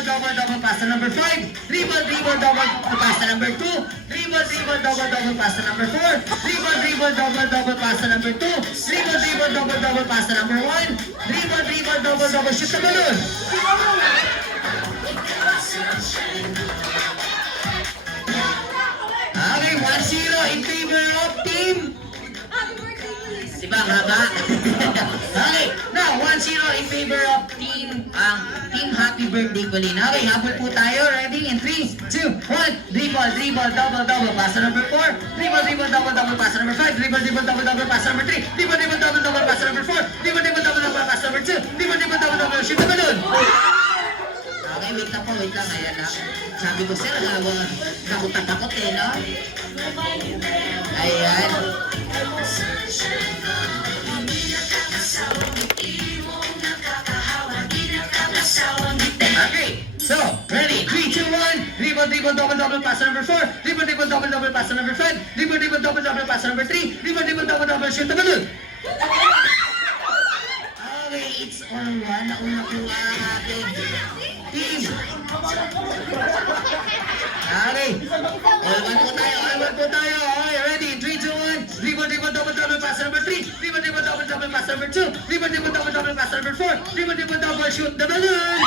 double pass to number 5. Dribble, double pass to number 2. Dribble, double pass to number 4. Dribble, double pass to number 2. Dribble, double pass to number 1. Dribble, double shoot the balloon. Okay, 1-0 in favor of team. Diba, ang haba? Okay, now 1-0 in favor of team Happy Birthday Colleen. Okay, habol po tayo. Ready? In 3, 2, 1. Dribble, double pass to number 4. Dribble, double pass to number 5. Dribble, double pass to number 3. Dribble, double pass to number 4. Dribble, double pass to number 2. Dribble, double shoot the balloon. Okay, wait lang po, wait lang. Ayan na. Sabi ko, sir, takot eh, no? Ayan. Okay, so, ready? 3, 2, 1. Dribble, double pass to number 4. Dribble, double pass to number 5. Dribble, double pass to number 3. Dribble, double shoot the balloon. Okay, it's all one. Nauna po ang ating team. Okay, all one po tayo. Okay, ready? 3, 2, 1. Dribble, double pass to number 3. Dribble, double pass to number 2. Dribble, double pass to number 4. Dribble, double shoot the balloon.